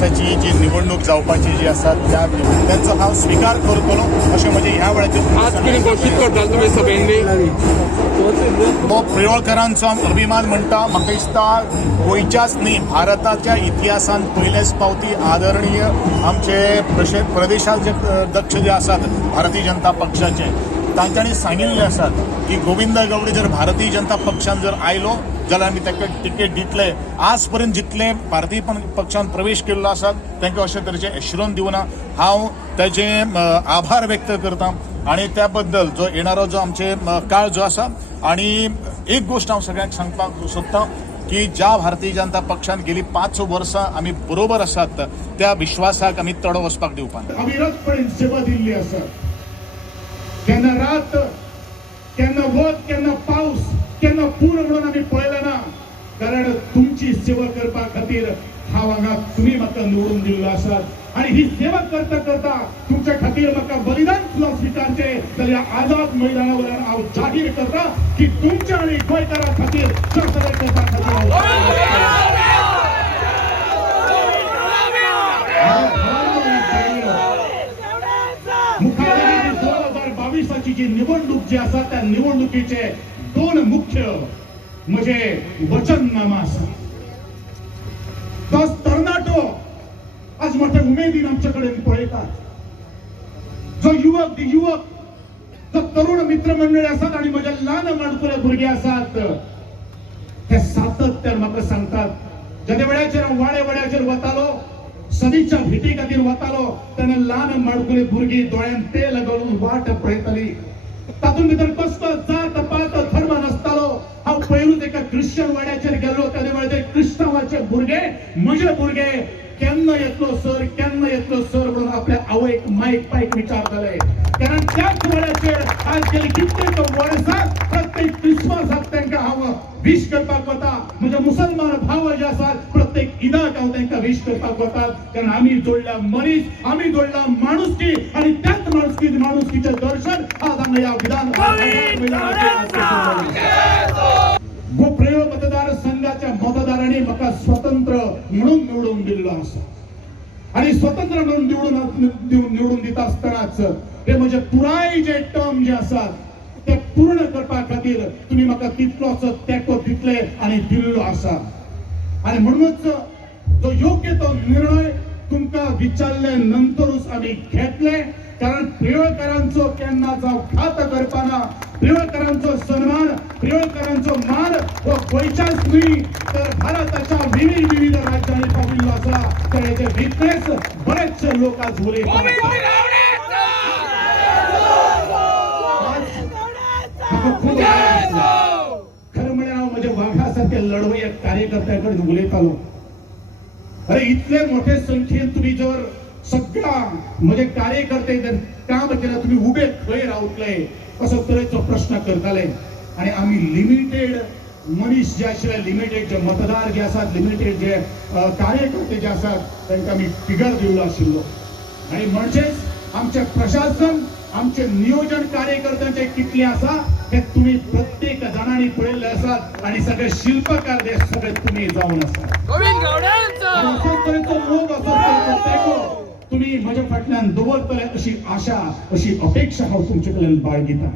वर्साची जी निवडणूक जावपाची जी आसा त्यांचो हांव स्वीकार करतलो अशें म्हजें ह्या वेळाचेर आज कितें घोशीत करताले तुमी सभेंनी तो प्रियोळकरांचो अभिमान म्हणटा म्हाका दिसता गोंयच्याच न्ही भारताच्या इतिहासान पयलेच फावटी आदरणीय आमचे प्रदेशाध्यक्ष जे आसात भारतीय जनता पक्षाचे तांच्यांनी सांगिल्लें आसात की गोविंद गावडे जर भारतीय जनता पक्षान जर आयलो जाल्यार आमी ताका तिकेट दितले. आज पर्यंत जितले भारतीय पक्षान प्रवेश केल्लो आसा तांकां अशे तरेचे एश्युरन्स दिवना. हांव ताचे आभार व्यक्त करतां आणि त्या बद्दल जो येणारो जो आमचे काळ जो आसा आणि एक गोष्ट हांव सगळ्यांक सांगपाक सोदतां की ज्या भारतीय जनता पक्षान गेली 5 वर्सां आमी बरोबर आसात त्या विश्वासाक आमी तडो वचपाक दिवपाक अविरतपणे सेवा दिल्ली आसा. केन्ना रात केन्ना वत केन्ना पावस केन्ना पूर म्हणून आमी पळयलें ना. कारण तुमची सेवा करपा खातीर हांव हांगा तुम्ही म्हाका निवडून दिल्लो आसात आणि ही सेवा करता करता तुमच्या खातीर म्हाका बलिदान सुद्दां स्विकारचें जाल्यार आझाद मैदाना वयल्यान हांव जाहीर करता की तुमच्या आनी गोंयकारां खातीर सहकार्य करपा खातीर मुखावेली 2022ची जी निवडणूक जी आसा त्या निवडणुकीचे 2 मुख्य म्हणजे वचननामा आसा. तो तरणाटो आज मोठ्या उमेदीन आमच्या कडेन पळयतात. जो युवक जो तरुण मित्रमंडळी आसात आणि म्हज्या ल्हान माणकुले भुरगे आसात ते सातत्यान म्हाका सांगतात ज्या वेळाचेर हांव वाड्याचेर वतालो सदीच्या भेटी खातीर वतालो तेन्ना ल्हान माणकुले भुरगीं दोळ्यान तेल घालून वाट पळयताली. तातूंत भितर कसलो जात पात धर्म नासतालो. हांव पयरूच एका क्रिश्चन वाड्याचेर गेल्लो त्या वेळार क्रिस्तांवाचे भुरगे म्हजे भुरगे केन्ना येतलो सर म्हणून आपल्या आवयक मायक पायक विचारताले. कारण त्याच वेळाचेर आज गेली कित्येक वर्सां प्रत्येक क्रिस्मसाक तांकां हांव विश करपाक वता. म्हजे मुसलमान भाव जे आसात प्रत्येक ईदाक हांव तांकां विश करपाक वता. कारण आमी जोडल्या मनीस आमी जोडला माणुसकी आणि त्याच माणुसकीचे दर्शन आज हांगा या विधान गोप्रेय मतदारसंघाच्या मतदारांनी म्हाका स्वतंत्र म्हणून निवडून दिल्लो आसा आणि स्वतंत्र म्हणून निवडून दिता आसतनाच ते म्हजे पुराय जे टर्म जे आसात ते पूर्ण करपा खातीर तुम्ही म्हाका तितलोच तेंको दितले आणि दिल्लो आसा. आणि म्हणूनच जो योग्य तो निर्णय तुमकां विचारले नंतरूच आमी घेतले. कारण प्रियोळकरांचो केन्ना जावं घात करपाना. प्रियोळकरांचो सन्मान प्रियोळकरांचो मान हो गोंयच्याच न्ही तर भारताच्या विविध राज्यांनी पाविल्लो आसा. तेचे विटनेस बरेचसे लोक आज उलयतात. खरं म्हळ्यार हांव म्हज्या वाघा सारखे लढवय्या कार्यकर्त्या कडेन उलयतालो. अरे इतले मोठे संख्येन तुम्ही जर सगळा म्हणजे कार्यकर्ते जर काम केलं तुम्ही उभे खंय रावतले असो तरेचो प्रश्न करताले. आणि आम्ही लिमिटेड मनीस जे आशिल्ले लिमिटेड जे मतदार जे आसात लिमिटेड जे कार्यकर्ते जे आसात तांकां आमी फिगर दिल्लो आशिल्लो. आणि म्हणजेच आमचे प्रशासन आमचे नियोजन कार्यकर्त्यांचे कितले आसा हे तुम्ही प्रत्येक जाणांनी पळयल्ले आसात. आणि सगळे शिल्पकार जे सगळे तुम्ही जावन आसात. असोच तरेचो मोग असो तरेचो तेंको तुम्ही म्हज्या फाटल्यान दवरतले अशी आशा अशी अपेक्षा हांव तुमचे कडल्यान बाळगितां.